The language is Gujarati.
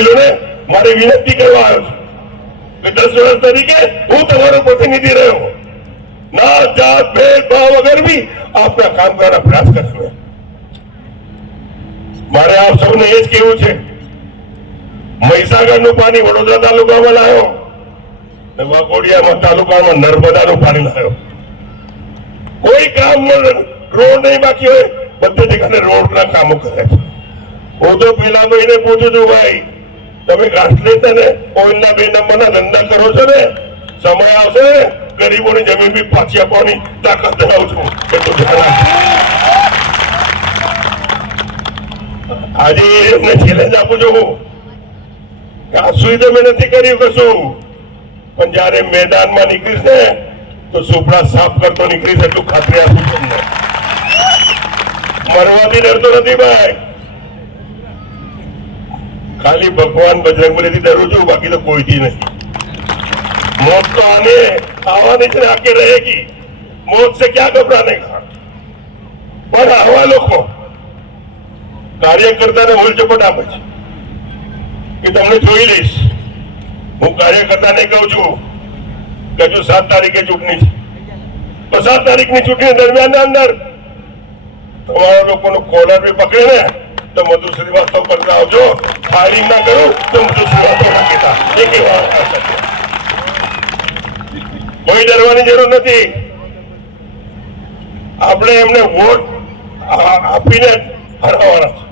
વડીલોને મારી વિનંતી કરવા આવ્યો છું દસ વર્ષ તરીકે હું તમારો પ્રતિનિધિ રહ્યો. ના જાત ભેદભાવ વગર બી આપના કામ કરવાના પ્રયાસ કરશું. મારે આપ સૌને એ જ કેવું છે. મહીસાગરનું પાણી વડોદરા તાલુકામાં લાવ્યો ને વાઘોડિયામાં તાલુકામાં નર્મદાનું પાણી લાવ્યો. કોઈ કામ રોડ નહીં બાકી હોય, બધે રોડ રોડના કામો કરે છે. હું તો પેલા મહિને પૂછું છું, ભાઈ તમે લેતા ને ઓઇલના બે નંબરના ધંધા કરો છો ને સમય આવશે ગરીબોની જમીન બી પાછી આપવાની તાકાત ધરાવું છું. આજે એમને ચેલેન્જ આપું છું કે સુધી તમે નથી કર્યું કશું. પણ જયારે મેદાનમાં નીકળીશ ને, તો સુપડા સાફ કરતો નીકળીશ એટલું ખાતરી આપું છું મરવાથી ડરતો નથી ભાઈ. ખાલી ભગવાન બજરંગબલીથી ડરું છું, બાકી તો કોઈથી નહીં મોત તો આને આવવાની છે આગે રહેગી મોત સે ક્યાં ગભરાને કા પણ આવા લોકો કાર્યકર્તાને મૂલચપટ આપે છે. કે તમને જોઈ લઈશ. હું કાર્યકર્તાને કહું છું કે હજુ સાત તારીખે ચૂંટણી છે. તો સાત તારીખની ચૂંટણી દરમિયાન અંદર તમારા લોકોનો કોલર બી પકડે ને, તો મધુ શ્રીવાસ્તવ કરતા આવજો. ફાયરિંગ ના કરો તો મધુ શ્રીવાસ્તવ ના કહેતા એ કેવા કોઈ ડરવાની જરૂર નથી આપણે એમને વોટ આપીને હરાવવાના છે